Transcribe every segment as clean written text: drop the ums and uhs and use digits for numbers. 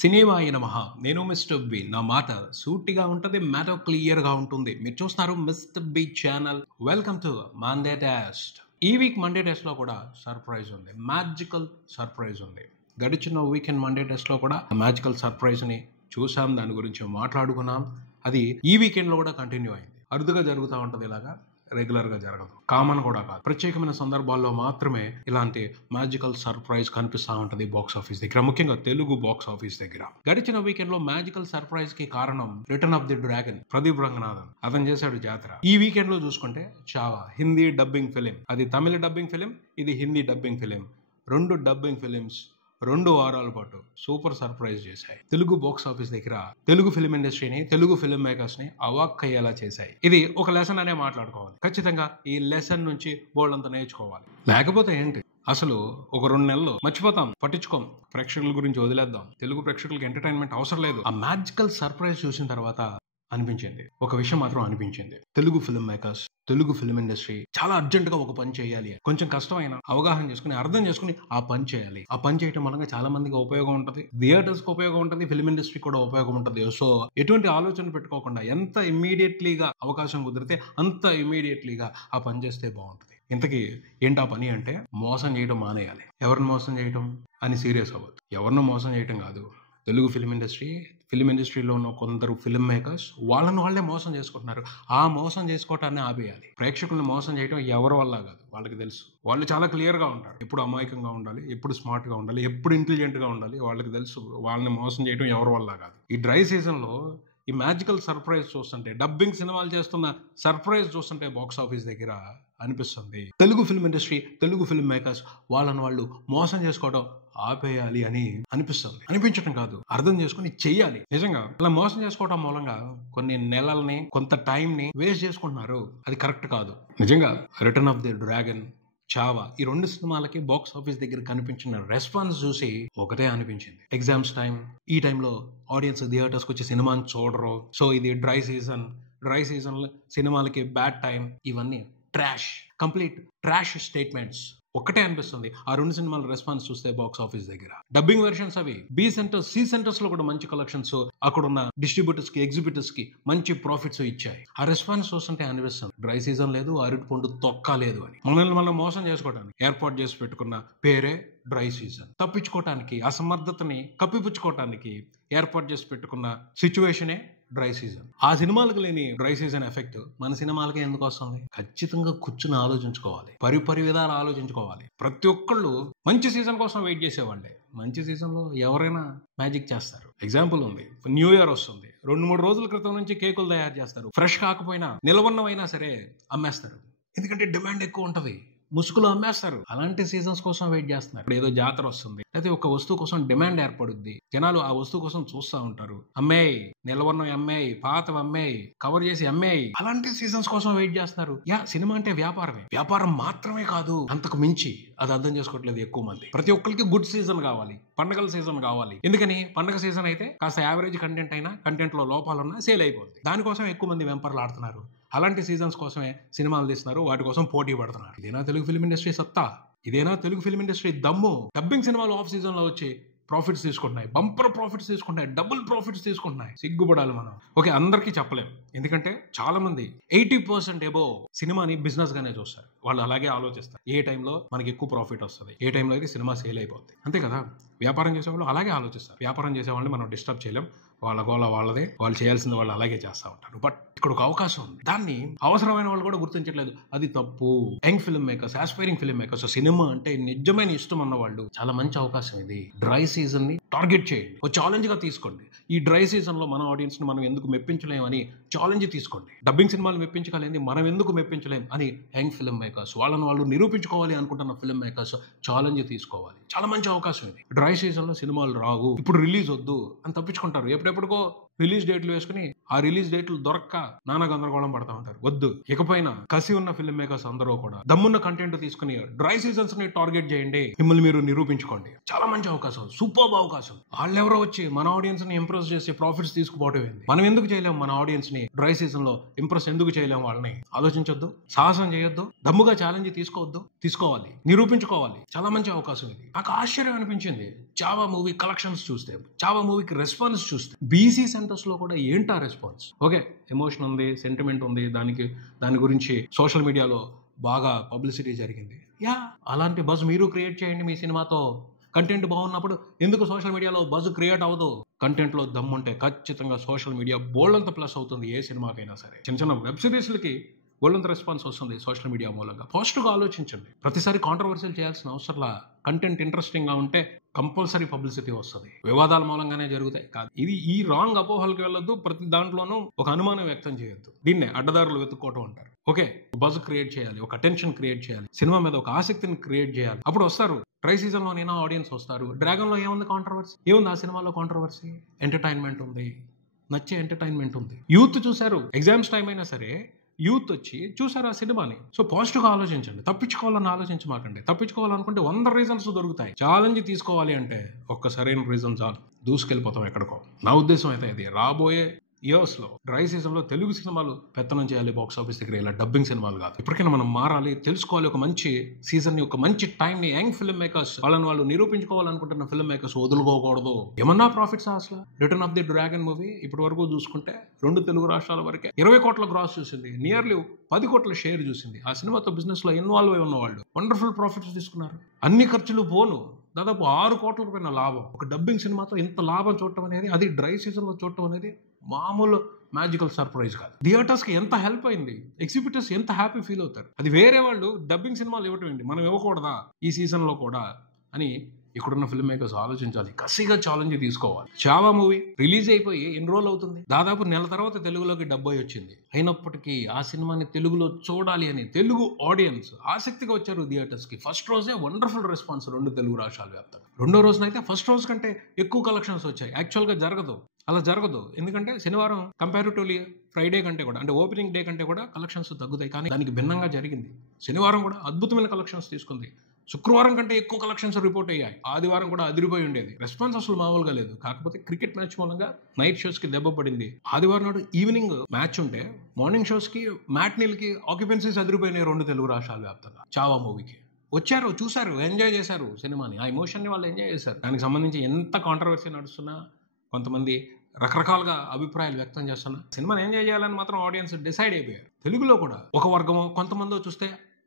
సినిమాయ నమః. నేను mister B. నా మాట సూటిగా ఉంటది, మ్యాటర్ క్లియర్ గా ఉంటుంది. మీరు చూస్తున్నారు mister B channel. Welcome to Monday test. ఈ వీక్ మండే టెస్ట్ లో కూడా సర్ప్రైజ్ ఉంది, మ్యాజికల్ సర్ప్రైజ్ ఉంది. గడిచిన వీకెండ్ మండే టెస్ట్ లో కూడా మ్యాజికల్ సర్ప్రైజ్ ని చూసాం, దాని గురించి మాట్లాడుకున్నాం. అది ఈ వీకెండ్ లో కూడా కంటిన్యూ అయింది. అరుదుగా జరుగుతూ ఉంటది, ఇలాగా రెగ్యులర్ గా జరగదు, కామన్ కూడా కాదు. ప్రత్యేకమైన సందర్భాల్లో మాత్రమే ఇలాంటి మ్యాజికల్ సర్ప్రైజ్ కనిపిస్తూ ఉంటది బాక్స్ ఆఫీస్ దగ్గర, ముఖ్యంగా తెలుగు బాక్స్ ఆఫీస్ దగ్గర. గడిచిన వీకెండ్ లో మ్యాజికల్ సర్ప్రైజ్ కి కారణం return of the dragon, Pradeep Ranganathan. అతను చేశాడు జాతర. ఈ వీకెండ్ లో చూసుకుంటే చావా హిందీ డబ్బింగ్ ఫిలిం, అది తమిళ డబ్బింగ్ ఫిలిం, ఇది Hindi dubbing film. 2 dubbing films 2 వారాల పాటు సూపర్ సర్ప్రైజ్ చేశాయి. తెలుగు బాక్స్ ఆఫీస్ దగ్గర తెలుగు ఫిలిం ఇండస్ట్రీని, తెలుగు ఫిలిం మేకర్స్ ని అవాక్కయ్యేలా చేశాయి. ఇది ఒక లెసన్ అనే మాట్లాడుకోవాలి. ఖచ్చితంగా ఈ లెసన్ నుంచి బోల్డంత నేర్చుకోవాలి. లేకపోతే ఏంటి, అసలు ఒక 2 నెలలు మర్చిపోతాం, పట్టించుకోం, ప్రేక్షకుల గురించి వదిలేద్దాం. తెలుగు ప్రేక్షకులకి ఎంటర్టైన్మెంట్ అవసరం లేదు. ఆ మ్యాజికల్ సర్ప్రైజ్ చూసిన తర్వాత అనిపించింది, ఒక విషయం మాత్రం అనిపించింది. Telugu film makers, Telugu film industry చాలా అర్జెంట్ గా ఒక పని చేయాలి. కొంచెం కష్టమైన అవగాహన చేసుకుని, అర్థం చేసుకుని ఆ పని చేయాలి. ఆ పని చేయడం వల్ల చాలా మందికి ఉపయోగం ఉంటుంది, థియేటర్స్ కి ఉపయోగం ఉంటుంది, ఫిలిం ఇండస్ట్రీ కూడా ఉపయోగం ఉంటుంది. సో ఎటువంటి ఆలోచన పెట్టుకోకుండా ఎంత ఇమ్మీడియట్లీగా అవకాశం కుదిరితే అంత ఇమ్మీడియట్లీగా ఆ పని చేస్తే బాగుంటుంది. ఇంతకీ ఏంటి ఆ పని అంటే, మోసం చేయడం మానేయాలి. ఎవరిని మోసం చేయడం అని సీరియస్ అవ్వద్దు. ఎవరినో మోసం చేయడం కాదు. తెలుగు ఫిలిం ఇండస్ట్రీలో ఉన్న కొందరు ఫిలిం మేకర్స్ వాళ్ళే మోసం చేసుకుంటున్నారు. ఆ మోసం చేసుకోవటాన్ని ఆపేయాలి. ప్రేక్షకుల్ని మోసం చేయడం ఎవరి వల్ల కాదు, వాళ్ళకి తెలుసు. వాళ్ళు చాలా క్లియర్ గా ఉంటారు. ఎప్పుడు అమాయకంగా ఉండాలి, ఎప్పుడు స్మార్ట్ గా ఉండాలి, ఎప్పుడు ఇంటెలిజెంట్ గా ఉండాలి, వాళ్ళకి తెలుసు. వాళ్ళని మోసం చేయడం ఎవరి వల్ల కాదు. ఈ డ్రై సీజన్ లో ఈ మ్యాజికల్ సర్ప్రైజ్ చూస్తుంటే, డబ్బింగ్ సినిమాలు చేస్తున్న సర్ప్రైజ్ చూస్తుంటే బాక్స్ ఆఫీస్ దగ్గర అనిపిస్తుంది, Telugu film industry, Telugu film makers వాళ్ళు మోసం చేసుకోవడం ఆపేయాలి అని అనిపిస్తుంది. అనిపించడం కాదు, అర్థం చేసుకుని చెయ్యాలి. నిజంగా అలా మోసం చేసుకోవడం మూలంగా కొన్ని నెలల్ని, కొంత టైం ని వేస్ట్ చేసుకుంటున్నారు. అది కరెక్ట్ కాదు. నిజంగా return of the dragon, Chhaava, ఈ 2 సినిమాలకి బాక్స్ ఆఫీస్ దగ్గర కనిపించిన రెస్పాన్స్ చూసి ఒకటే అనిపించింది, ఎగ్జామ్స్ టైం, ఈ టైంలో ఆడియన్స్ థియేటర్స్కి వచ్చి సినిమాని చూడరు. సో ఇది డ్రై సీజన్ లో సినిమాలకి బ్యాడ్ టైం. ఇవన్నీ ట్రాష్, కంప్లీట్ ట్రాష్ స్టేట్మెంట్స్. ఒక్కటే అనిపిస్తుంది ఆ 2 సినిమాల రెస్పాన్స్ చూస్తే బాక్స్ ఆఫీస్ దగ్గర. డబ్బింగ్ వెర్షన్స్ అవి బి సెంటర్స్, సి సెంటర్స్ లో కూడా మంచి కలెక్షన్స్, అక్కడ ఉన్న డిస్ట్రిబ్యూటర్స్ కి, ఎగ్జిబిటర్స్ కి మంచి ప్రాఫిట్స్ ఇచ్చాయి. ఆ రెస్పాన్స్ చూస్తుంటే అనిపిస్తుంది డ్రై సీజన్ లేదు, అరటి పండు తొక్క లేదు అని. మనల్ని మనం మోసం చేసుకోవడానికి ఏర్పాటు చేసి పెట్టుకున్న పేరే డ్రై సీజన్. తప్పించుకోవటానికి, అసమర్థతని కప్పిపుచ్చుకోవటానికి ఏర్పాటు చేసి పెట్టుకున్న సిచ్యువేషనే డ్రై సీజన్. ఆ సినిమాలకు లేని డ్రై సీజన్ ఎఫెక్ట్ మన సినిమాలకే ఎందుకు వస్తుంది? ఖచ్చితంగా కూర్చుని ఆలోచించుకోవాలి, పరి విధాలు ఆలోచించుకోవాలి. ప్రతి ఒక్కళ్ళు మంచి సీజన్ కోసం వెయిట్ చేసేవాళ్ళే. మంచి సీజన్ లో ఎవరైనా మ్యాజిక్ చేస్తారు. ఎగ్జాంపుల్ ఉంది, న్యూ ఇయర్ వస్తుంది, 2-3 రోజుల క్రితం నుంచి కేకులు తయారు చేస్తారు. ఫ్రెష్ కాకపోయినా, నిలవన్నవైనా సరే అమ్మేస్తారు. ఎందుకంటే డిమాండ్ ఎక్కువ ఉంటది, ముసుగులో అమ్మేస్తారు. అలాంటి సీజన్స్ కోసం వెయిట్ చేస్తున్నారు. ఇప్పుడు ఏదో జాతర వస్తుంది, అయితే ఒక వస్తువు కోసం డిమాండ్ ఏర్పడుద్ది, జనాలు ఆ వస్తువు కోసం చూస్తూ ఉంటారు. అమ్మేయి, నిలవన్నవి అమ్మేయి, పాతవి అమ్మేయి, కవర్ చేసి అమ్మేయి. అలాంటి సీజన్స్ కోసం వెయిట్ చేస్తున్నారు. సినిమా అంటే వ్యాపారమే. వ్యాపారం మాత్రమే కాదు, అంతకు మించి. అది అర్థం చేసుకోవట్లేదు ఎక్కువ మంది. ప్రతి ఒక్కరికి గుడ్ సీజన్ కావాలి, పండగల సీజన్ కావాలి. ఎందుకని? పండగ సీజన్ అయితే కాస్త యావరేజ్ కంటెంట్ అయినా, కంటెంట్ లో లోపాలున్నా సేల్ అయిపోతుంది. దానికోసం ఎక్కువ మంది వెంపర్లు ఆడుతున్నారు. అలాంటి సీజన్స్ కోసమే సినిమాలు తీస్తున్నారు, వాటి కోసం పోటీ పడుతున్నారు. ఇదేనా తెలుగు ఫిలిం ఇండస్ట్రీ సత్తా? ఇదేనా తెలుగు ఫిలిం ఇండస్ట్రీ దమ్ము? డబ్బింగ్ సినిమాలు ఆఫ్ సీజన్ లో వచ్చి ప్రాఫిట్స్ తీసుకుంటున్నాయి, బంపర్ ప్రాఫిట్స్ తీసుకుంటున్నాయి, డబుల్ ప్రాఫిట్స్ తీసుకుంటున్నాయి. సిగ్గుపడాలి మనం. ఓకే, అందరికీ చెప్పలేం, ఎందుకంటే చాలా మంది 80% అబోవ్ సినిమాని బిజినెస్ గానే చూస్తారు. వాళ్ళు అలాగే ఆలోచిస్తారు, ఏ టైంలో మనకి ఎక్కువ ప్రాఫిట్ వస్తుంది, ఏ టైంలో అయితే సినిమా సేల్ అయిపోతుంది. అంతే కదా, వ్యాపారం చేసేవాళ్ళు అలాగే ఆలోచిస్తారు. వ్యాపారం చేసేవాళ్ళని మనం డిస్టర్బ్ చేయలేం, వాళ్ళ గోల వాళ్ళదే, వాళ్ళు చేయాల్సింది వాళ్ళు అలాగే చేస్తూ ఉంటారు. బట్ ఇక్కడ ఒక అవకాశం ఉంది, దాన్ని అవసరమైన వాళ్ళు కూడా గుర్తించట్లేదు. అది తప్పు. Young film makers, aspiring film makers, cinema అంటే నిజమైన ఇష్టం ఉన్న వాళ్ళు, చాలా మంచి అవకాశం ఇది. డ్రై సీజన్ ని టార్గెట్ చేయండి, ఒక ఛాలెంజ్ గా తీసుకోండి. ఈ డ్రై సీజన్ లో మన ఆడియన్స్ ని మనం ఎందుకు మెప్పించలేమని ఛాలెంజ్ తీసుకోండి. డబ్బింగ్ సినిమాలు మెప్పించగలిగింది మనం ఎందుకు మెప్పించలేం అని యంగ్ ఫిల్మ్ మేకర్స్, వాళ్ళు నిరూపించుకోవాలి అనుకుంటున్న ఫిల్మ్ మేకర్స్ ఛాలెంజ్ తీసుకోవాలి. చాలా మంచి అవకాశం ఇది. డ్రై సీజన్ లో సినిమాలు రావు, ఇప్పుడు రిలీజ్ వద్దు అని తప్పించుకుంటారు. ఎప్పుడెప్పుడుకో రిలీజ్ డేట్లు వేసుకుని ఆ రిలీజ్ డేట్లు దొరక్క నానా గందరగోళం పడతా ఉంటారు. వద్దు, ఇకపైన కసి ఉన్న ఫిల్మ్ మేకర్స్ అందరూ కూడా దమ్మున్న కంటెంట్ తీసుకుని డ్రై సీజన్స్ ని టార్గెట్ చేయండి, మిమ్మల్ని మీరు నిరూపించుకోండి. చాలా మంచి అవకాశం, సూపర్ అవకాశం. వాళ్ళెవరో వచ్చి మన ఆడియన్స్ ని ఇంప్రెస్ చేసి ప్రాఫిట్స్ తీసుకుపోవటం ఏంది? మనం ఎందుకు చేయలేము మన ఆడియన్స్ ని డ్రై సీజన్ లో ఇంప్రెస్ ఎందుకు చేయలేము? వాళ్ళని ఆలోచించొద్దు, సాహసం చేయొద్దు, దమ్ముగా ఛాలెంజ్ తీసుకోవాలి, నిరూపించుకోవాలి. చాలా మంచి అవకాశం ఇది. నాకు ఆశ్చర్యం అనిపించింది చావా మూవీ కలెక్షన్స్ చూస్తే, చావా మూవీకి రెస్పాన్స్ చూస్తే. బీసీ సెంటర్స్ లో కూడా ఏంటా రెస్పాన్స్? ఓకే, ఎమోషన్ ఉంది, సెంటిమెంట్ ఉంది, దాని గురించి సోషల్ మీడియాలో బాగా పబ్లిసిటీ జరిగింది. అలాంటి బజ్ మీరు క్రియేట్ చేయండి మీ సినిమాతో. కంటెంట్ బాగున్నప్పుడు ఎందుకు సోషల్ మీడియాలో బజ్ క్రియేట్ అవ్వదు? కంటెంట్ లో దమ్ముంటే ఖచ్చితంగా సోషల్ మీడియా బోల్డంత ప్లస్ అవుతుంది ఏ సినిమాకైనా సరే. చిన్న వెబ్ సిరీస్లకి బోల్డంత రెస్పాన్స్ వస్తుంది సోషల్ మీడియా మూలంగా. పాజిటివ్గా ఆలోచించండి. ప్రతిసారి కాంట్రవర్సీలు చేయాల్సిన అవసరంలా. కంటెంట్ ఇంట్రెస్టింగ్ గా ఉంటే కంపల్సరీ పబ్లిసిటీ వస్తుంది. వివాదాల మూలంగానే జరుగుతాయి కాదు. ఇది ఈ రాంగ్ అపోహలకు వెళ్ళొద్దు. ప్రతి దాంట్లోనూ ఒక అనుమానం వ్యక్తం చేయొద్దు. దీన్నే అడ్డదారులు వెతుక్కోవటం అంటారు. ఓకే, బజ్ క్రియేట్ చేయాలి, ఒక అటెన్షన్ క్రియేట్ చేయాలి, సినిమా మీద ఒక ఆసక్తిని క్రియేట్ చేయాలి. అప్పుడు వస్తారు. ట్రై సీజన్ లోనైనా ఆడియన్స్ వస్తారు. డ్రాగన్ లో ఏముంది కాంట్రవర్సీ? ఏముంది ఆ సినిమాలో కాంట్రవర్సీ? ఎంటర్టైన్మెంట్ ఉంది, నచ్చే ఎంటర్టైన్మెంట్ ఉంది. యూత్ చూశారు, ఎగ్జామ్స్ టైం అయినా సరే యూత్ వచ్చి చూసారు ఆ సినిమాని. సో పాజిటివ్గా ఆలోచించండి. తప్పించుకోవాలని ఆలోచించమాకండి. తప్పించుకోవాలనుకుంటే 100 రీజన్స్ దొరుకుతాయి. ఛాలెంజ్ తీసుకోవాలి అంటే ఒక్క సరైన రీజన్ చాలు, దూసుకెళ్ళిపోతాం ఎక్కడికో. నా ఉద్దేశం అయితే ఇది. రాబోయే ఇయర్స్ లో డ్రై సీజన్ లో తెలుగు సినిమాలు పెత్తనం చేయాలి బాక్స్ ఆఫీస్ దగ్గర, ఇలా డబ్బింగ్ సినిమాలు కాదు. ఇప్పటికైనా మనం మారాలి, తెలుసుకోవాలి. ఒక మంచి సీజన్ ని, ఒక మంచి టైం ని యంగ్ ఫిల్మ్ మేకర్స్ వాళ్ళు నిరూపించుకోవాలనుకుంటున్న ఫిల్మ్ మేకర్స్ వదులుకోకూడదు. ఏమన్నా ప్రాఫిట్స్ అసలు. Return of the dragon movie ఇప్పటి వరకు చూసుకుంటే 2 తెలుగు రాష్ట్రాల వరకే 20 కోట్ల గ్రాస్ చూసింది, నియర్లీ 10 కోట్ల షేర్ చూసింది. ఆ సినిమాతో బిజినెస్ లో ఇన్వాల్వ్ అయి ఉన్న వాళ్ళు వండర్ఫుల్ ప్రాఫిట్స్ తీసుకున్నారు. అన్ని ఖర్చులు పోను దాదాపు 6 కోట్లకు పైన లాభం. ఒక డబ్బింగ్ సినిమాతో ఇంత లాభం చూడటం అనేది, అది డ్రై సీజన్ లో చూడటం అనేది మామూలు మ్యాజికల్ సర్ప్రైజ్ కాదు. థియేటర్స్ కి ఎంత హెల్ప్ అయింది, ఎగ్జిబిటర్స్ ఎంత హ్యాపీ ఫీల్ అవుతారు. అది వేరే వాళ్ళు డబ్బింగ్ సినిమాలు ఇవ్వటం ఏంటి, మనం ఇవ్వకూడదా ఈ సీజన్ లో కూడా అని ఇక్కడున్న ఫిల్మ్ మేకర్స్ ఆలోచించాలి. కసిగా ఛాలెంజ్ తీసుకోవాలి. చావా మూవీ రిలీజ్ అయిపోయి ఎన్ని రోజులు అవుతుంది? దాదాపు నెల తర్వాత తెలుగులోకి డబ్బై వచ్చింది. అయినప్పటికీ ఆ సినిమాని తెలుగులో చూడాలి అని తెలుగు ఆడియన్స్ ఆసక్తిగా వచ్చారు థియేటర్స్ కి. ఫస్ట్ రోజే వండర్ఫుల్ రెస్పాన్స్ 2 తెలుగు రాష్ట్రాల వ్యాప్తంగా. రెండో రోజునైతే ఫస్ట్ రోజు కంటే ఎక్కువ కలెక్షన్స్ వచ్చాయి. యాక్చువల్ గా అలా జరగదు. ఎందుకంటే శనివారం కంపారిటివ్లీ ఫ్రైడే కంటే కూడా, అంటే ఓపెనింగ్ డే కంటే కూడా కలెక్షన్స్ తగ్గుతాయి. కానీ దానికి భిన్నంగా జరిగింది. శనివారం కూడా అద్భుతమైన కలెక్షన్స్ తీసుకుంది. శుక్రవారం కంటే ఎక్కువ కలెక్షన్స్ రిపోర్ట్ అయ్యాయి. ఆదివారం కూడా అదిరిపోయి ఉండేది. రెస్పాన్స్ అసలు మామూలుగా లేదు. కాకపోతే క్రికెట్ మ్యాచ్ మూలంగా నైట్ షోస్ కి దెబ్బ పడింది. ఆదివారం నాడు ఈవినింగ్ మ్యాచ్ ఉంటే మార్నింగ్ షోస్ కి, మ్యాట్నీలకి ఆక్యుపెన్సీస్ అదిరిపోయినాయి 2 తెలుగు రాష్ట్రాల వ్యాప్తంగా. చావా మూవీకి వచ్చారు, చూశారు, ఎంజాయ్ చేశారు సినిమాని. ఆ ఎమోషన్ని వాళ్ళు ఎంజాయ్ చేశారు. దానికి సంబంధించి ఎంత కాంట్రవర్సీ నడుస్తున్నా, కొంతమంది రకరకాలుగా అభిప్రాయాలు వ్యక్తం చేస్తున్నా, సినిమాని ఎంజాయ్ చేయాలని మాత్రం ఆడియన్స్ డిసైడ్ అయిపోయారు. తెలుగులో కూడా ఒక వర్గమో కొంతమందో చూస్తే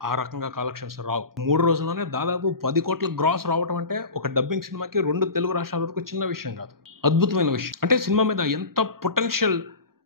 ఆ రకంగా కలెక్షన్స్ రావు. 3 రోజుల్లోనే దాదాపు 10 కోట్ల గ్రాస్ రావటం అంటే ఒక డబ్బింగ్ సినిమాకి 2 తెలుగు రాష్ట్రాల వరకు చిన్న విషయం కాదు, అద్భుతమైన విషయం. అంటే సినిమా మీద ఎంత పొటెన్షియల్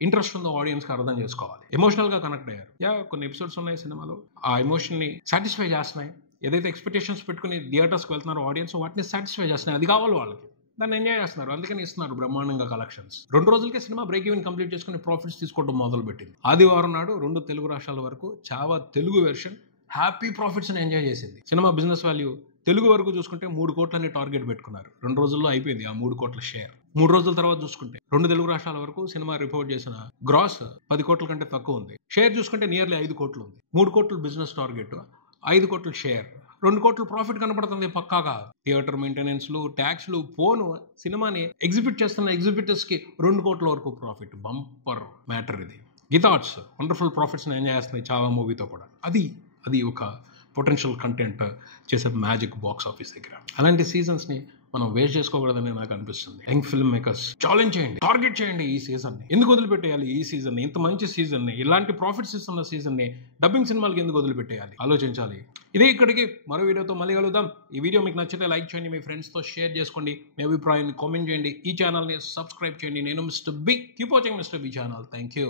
ఇంట్రెస్ట్ ఉందో ఆడియన్స్ కి అర్థం చేసుకోవాలి. ఎమోషనల్ గా కనెక్ట్ అయ్యారు. కొన్ని ఎపిసోడ్స్ ఉన్నాయి సినిమాలో, ఆ ఎమోషన్ ని సాటిస్ఫై చేస్తున్నాయి. ఏదైతే ఎక్స్పెక్టేషన్స్ పెట్టుకుని థియేటర్స్కి వెళ్తున్నారో ఆడియన్స్, వాటిని సాటిస్ఫై చేస్తున్నాయి. అది కావాలి వాళ్ళకి, దాన్ని ఎంజాయ్ చేస్తున్నారు. అందుకని ఇస్తున్నారు బ్రహ్మాండంగా కలెక్షన్స్. 2 రోజులకే సినిమా బ్రేక్ ఈవెన్ కంప్లీట్ చేసుకుని ప్రాఫిట్స్ తీసుకోవడం మొదలు పెట్టింది. ఆదివారం నాడు 2 తెలుగు రాష్ట్రాల వరకు Chhaava Telugu version happy profits ని ఎంజాయ్ చేసింది. సినిమా బిజినెస్ వాల్యూ తెలుగు వరకు చూసుకుంటే 3 కోట్లని టార్గెట్ పెట్టుకున్నారు. 2 రోజుల్లో అయిపోయింది ఆ 3 కోట్ల షేర్. 3 రోజుల తర్వాత చూసుకుంటే 2 తెలుగు రాష్ట్రాల వరకు సినిమా రిపోర్ట్ చేసిన గ్రాస్ 10 కోట్ల కంటే తక్కువ ఉంది. షేర్ చూసుకుంటే నియర్లీ 5 కోట్లు ఉంది. 3 కోట్లు బిజినెస్ టార్గెట్, 5 కోట్ల షేర్, 2 కోట్లు ప్రాఫిట్ కనపడుతుంది పక్కాగా. థియేటర్ మెయింటెనెన్స్లు, ట్యాక్స్లు పోను సినిమాని ఎగ్జిబిట్ చేస్తున్న ఎగ్జిబిటర్స్ కి 2 కోట్ల వరకు ప్రాఫిట్. బంపర్ మ్యాటర్ ఇది. గితాట్స్ వండర్ఫుల్ ప్రాఫిట్స్ ని ఎంజాయ్ చేస్తున్నాయి చావా మూవీతో కూడా. అది ఒక పొటెన్షియల్ కంటెంట్ చేసే మ్యాజిక్ బాక్స్ ఆఫీస్ దగ్గర. అలాంటి సీజన్స్ ని మనం వేస్ట్ చేసుకోకూడదని నాకు అనిపిస్తుంది. యంగ్ ఫిల్మ్ మేకర్స్ ఛాలెంజ్ చేయండి, టార్గెట్ చేయండి ఈ సీజన్ ని. ఎందుకు వదిలిపెట్టేయాలి ఈ సీజన్ ని? ఇంత మంచి సీజన్ ని, ఇలాంటి ప్రాఫిట్స్ ఇస్తున్న సీజన్ ని డబ్బింగ్ సినిమాలకి ఎందుకు వదిలిపెట్టేయాలి? ఆలోచించాలి. ఇదే ఇక్కడికి మరో వీడియోతో మళ్ళీ కలుద్దాం. ఈ వీడియో మీకు నచ్చితే లైక్ చేయండి, మీ ఫ్రెండ్స్ తో షేర్ చేసుకోండి, మీ అభిప్రాయాన్ని కామెంట్ చేయండి, ఈ ఛానల్ ని సబ్స్క్రైబ్ చేయండి. నేను mister B, keep watching mister B channel. Thank you.